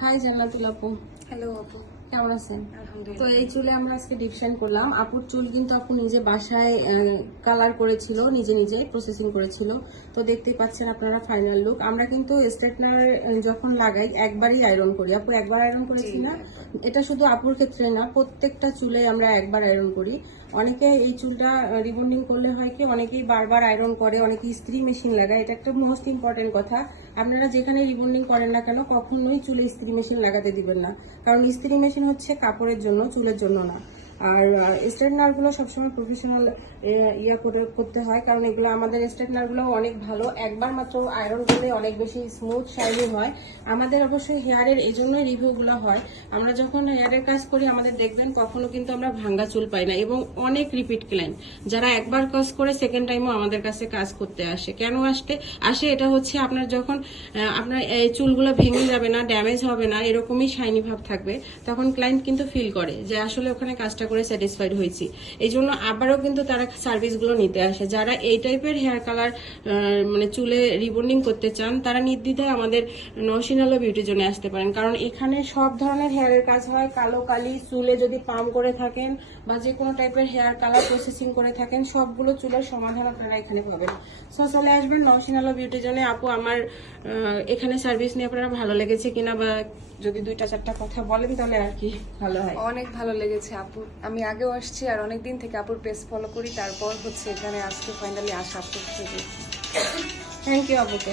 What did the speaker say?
High জান্নাতুল আপু hello আপু কেমন আছেন? তো এই চুলে আমরা আজকে ডিপশন করলাম। আপুর চুল কিন্তু আপু নিজে বাসায় কালার করেছিল নিজে নিজে প্রসেসিং করেছিল। তো দেখতেই পাচ্ছেন আপনারা ফাইনাল লুক আমরা কিন্তু স্ট্রেটনার যখন লাগাই একবারই আয়রন করি। আপু একবার আয়রন করেছি না? এটা শুধু আপুর ক্ষেত্রে না প্রত্যেকটা চুলে আমরা একবার আয়রন করি। অনেকে এই চুলটা রিবন্ডিং করলে হয় কি অনেকেই বারবার আয়রন করে অনেকে ইস্ত্রি মেশিন লাগায়। এটা একটা মোস্ট ইম্পর্টেন্ট কথা। আপনারা যেখানে রিবন্ডিং করেন না কেন কখনোই চুলে ইস্ত্রি মেশিন লাগাতে দিবেন না। কারণ ইস্ত্রি মেশিন হচ্ছে কাপড়ের জন্য চুলের জন্য না। আর স্ট্রেটনারগুলো সবসময় প্রফেশনাল ইয়া করে করতে হয়। কারণ এগুলো আমাদের স্ট্রেটনারগুলো অনেক ভালো। একবার মাত্র আয়রন করলে অনেক বেশি স্মুথ শাইনি হয়। আমাদের অবশ্যই হেয়ারের এই জন্যই রিভিউ গুলো হয়। আমরা যখন হেয়ারের কাজ করি, আমাদের দেখবেন কখনো কিন্তু আমরা ভাঙ্গা চুল পাই না এবং অনেক রিপিট ক্লায়েন্ট যারা একবার কাজ করে সেকেন্ড টাইমও আমাদের কাছে কাজ করতে আসে। কেন আসতে? আসে এটা হচ্ছে আপনার যখন আপনার এই চুলগুলো ভেঙে যাবে না ড্যামেজ হবে না, এরকমই শাইনি ভাব থাকবে। তখন ক্লায়েন্ট কিন্তু ফিল করে যে আসলে ওখানে কাজটা করে স্যাটিসফাইড হয়েছি। এই জন্য আবারও কিন্তু তারা সার্ভিসগুলো নিতে আসে। যারা এই টাইপের হেয়ার কালার মানে চুলে রিবন্ডিং করতে চান, তারা নির্দ্বিধায় আমাদের নসিনালো বিউটি জোনে আসতে পারেন। কারণ এখানে সব ধরনের হেয়ারের কাজ হয়। কালো কালি, চুলে যদি পাম করে থাকেন বা যে কোনো টাইপের হেয়ার কালার প্রসেসিং করে থাকেন, সবগুলো চুলের সমাধান আপনারা এখানে পাবেন। সো চলে আসবেন নসিনালো বিউটি জোনে আপু, আমার এখানে সার্ভিস নিয়ে আপনারা ভালো লেগেছে কিনা বা যদি দুইটা চারটা কথা বলেন তাহলে আর কি ভালো হয়। অনেক ভালো লেগেছে আপু। আমি আগেও আসছি আর অনেক দিন থেকে আপুর পেজ ফলো করি তারপর হচ্ছে এখানে আজকে ফাইনালি আসা আপুর থেকে থ্যাংক ইউ আপুকে।